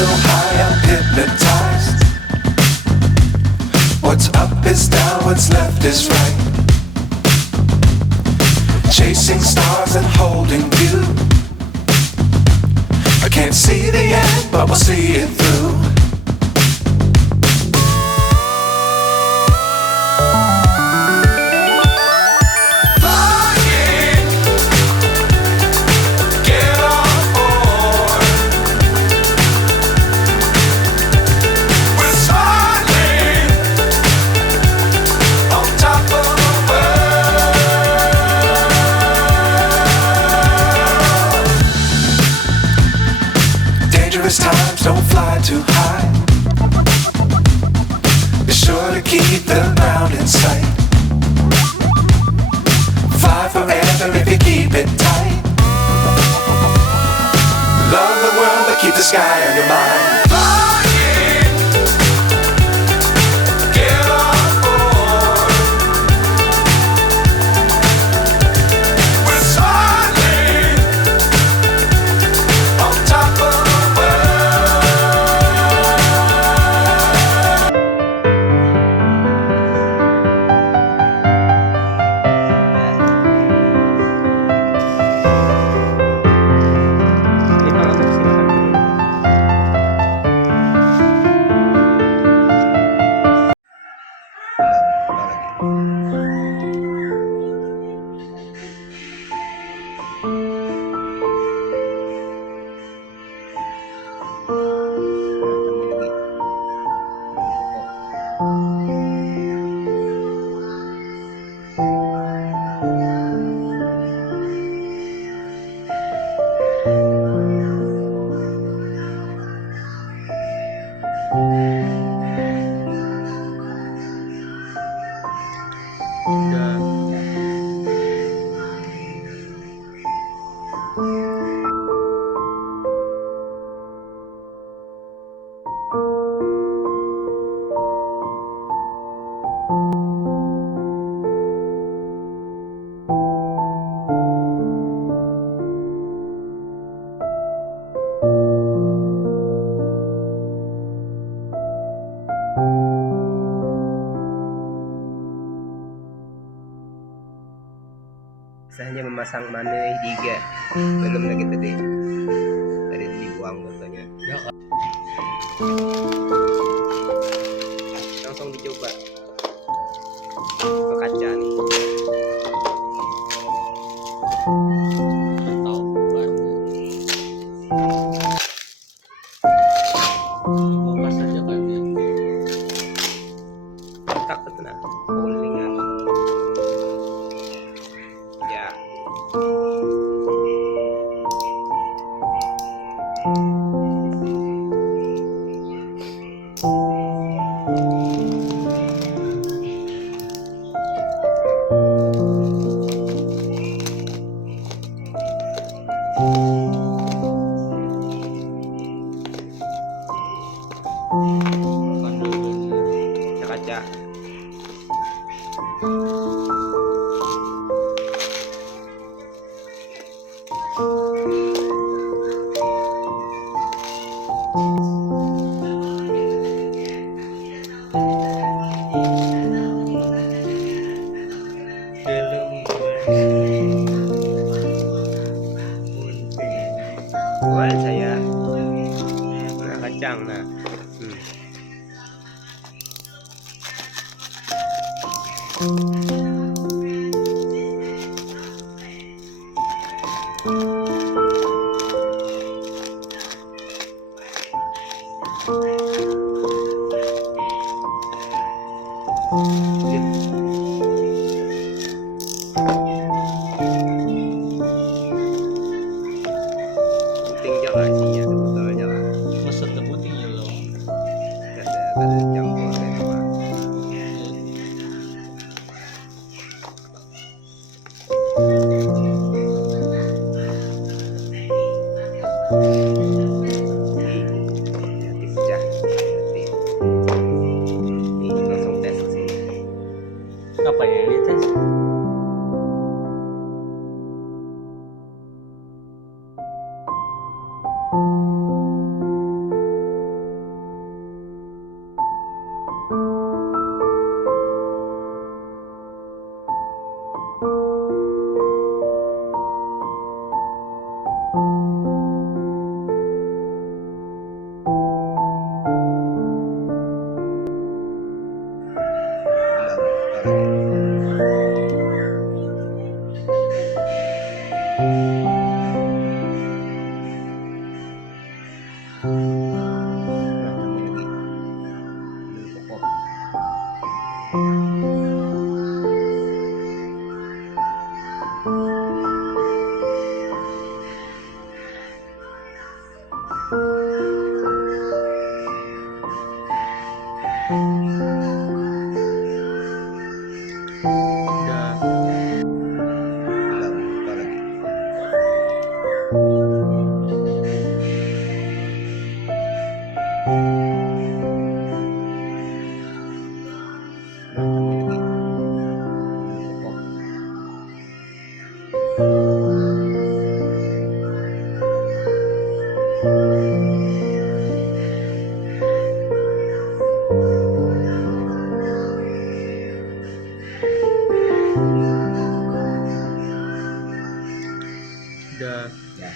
so high I'm hypnotized. What's up is down, what's left is right. Chasing stars and holding you. I can't see the end, but we'll see it through. Times don't fly too high. Be sure to keep the ground in sight. Fly forever if you keep it tight. Love the world but keep the sky on your mind. Saya hanya memasang manual tiga, belum lagi tadi dibuang fotonya. Langsung dicoba ke kaca nih. Buka saja kan ya. Tak betul nah, bowlingan. Ya. Kaca. Buat saya nah kacang nah. Penting jaga isinya sebetulnya lah. Maksud pentingnya loh. Ada campur itu mah. Ini langsung tes ke sini. Udah. Apa lagi? Udah. Ya.